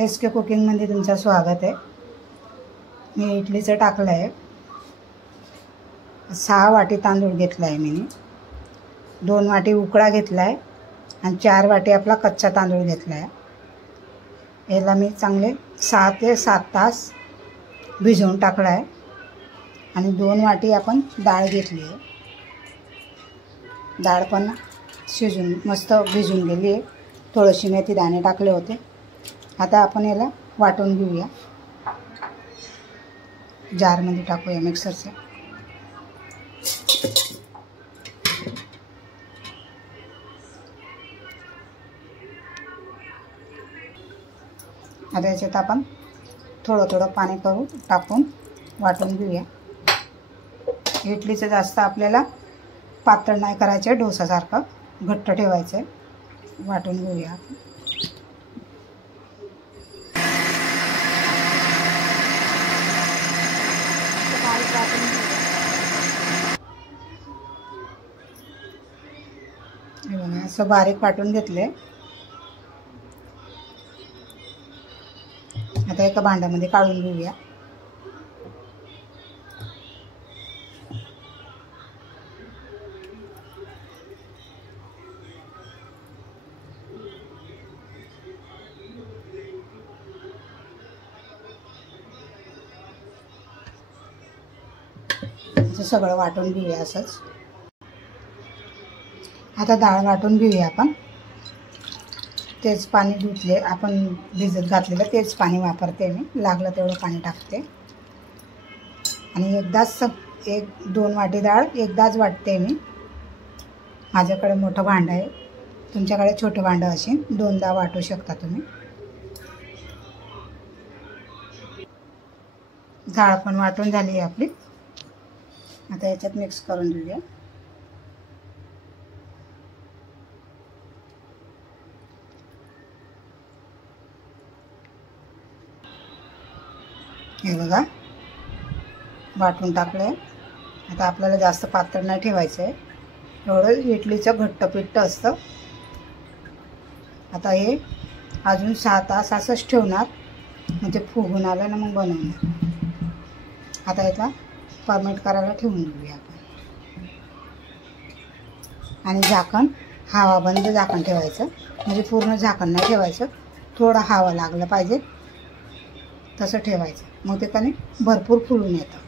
SK कुकिंगमध्ये तुमचं स्वागत आहे। मी इडलीचं टाकलं आहे। 6 वाटी तांदूळ घेतला आहे मी, 2 वाटी उकळा घेतला आहे आणि 4 वाटी आपला कच्चा तांदूळ घेतला आहे। याला मी चांगले 6 ते 7 तास भिजवून टाकलं आहे आणि 2 वाटी आपण डाळ घेतली आहे। डाळ पण शिजून मस्त भिजून गेली आहे। थोडीशी मेथी दाणे टाकले होते। आता आपण याला वाटून घेऊया। जारमध्ये टाकूया मिक्सरच्या। आता याच्यात आपण थोडं पाणी टाकून वाटून घेऊया। इडलीचं जास्त आपल्याला पातळ नाही करायचं, डोसासारखं घट्ट ठेवायचं आहे। वाटून घेऊया आपण। असं बारीक वाटून घेतले। आता एका भांड्यामध्ये काढून घेऊया। सगळं वाटून घेऊया असंच। आता डाळ वाटून घेऊया आपण। तेच पाणी धुतले आपण भिजत घातलेलं तेच पाणी वापरते मी, लागलं तेवढं पाणी टाकते आणि एकदाच 1-2 वाटी डाळ एकदाच वाटते मी। माझ्याकडे मोठं भांडं आहे, तुमच्याकडे छोटं भांडं असेल 2दा वाटू शकता तुम्ही। डाळ पण वाटून झाली आहे आपली। आता याच्यात मिक्स करून घेऊया। हे बघा वाटून टाकलं आहे। आता आपल्याला जास्त पातळ नाही ठेवायचं आहे, एवढं इडलीचं घट्ट पिट्ट असतं। आता हे अजून 6 तास असंच ठेवणार, म्हणजे फुगून आलं ना मग बनवणार। आता याचा फर्मेंट करायला ठेवून घेऊया आपण आणि झाकण हवा बंद झाकण ठेवायचं, म्हणजे पूर्ण झाकण नाही ठेवायचं, थोडं हवा लागलं पाहिजे तसं ठेवायचं, मग ते कणी भरपूर फुलून येतं।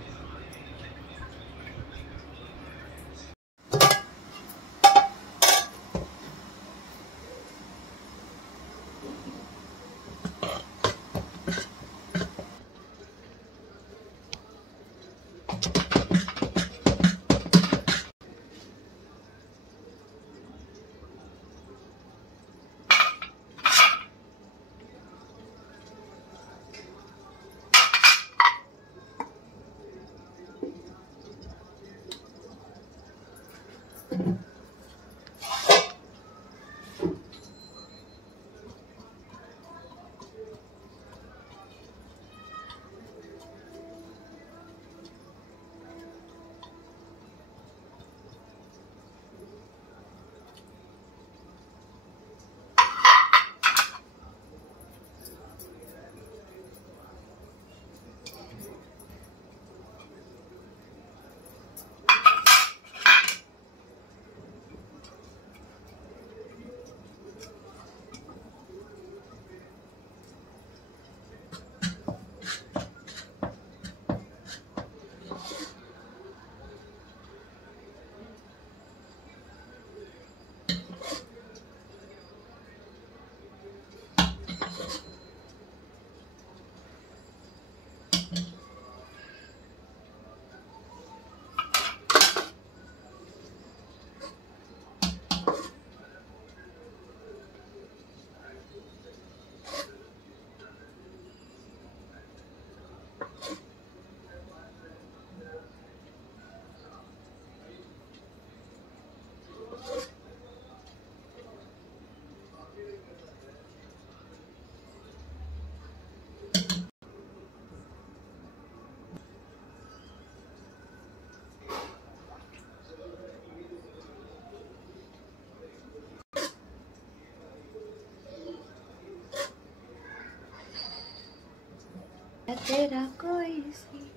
है तेरा कोई सी।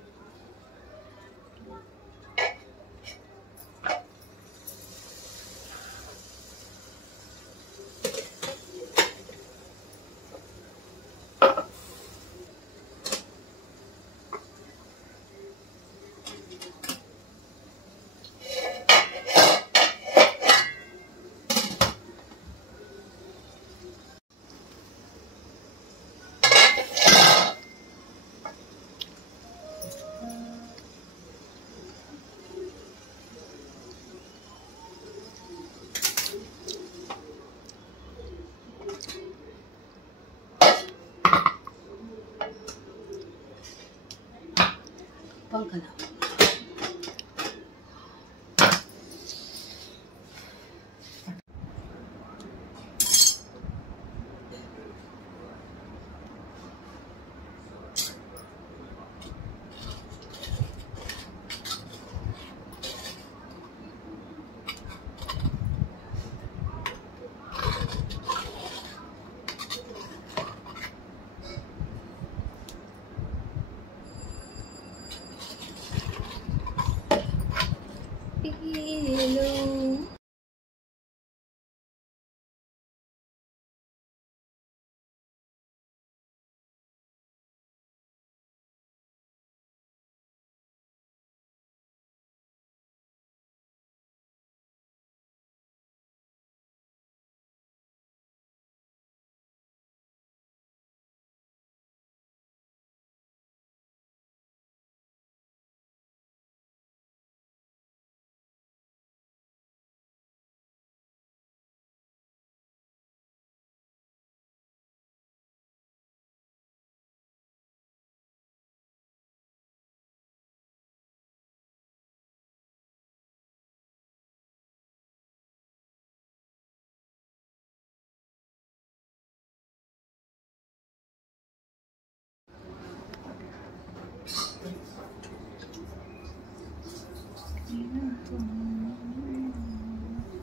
पंखा ना पी लो।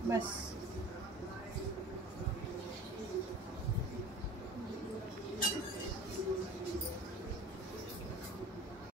बस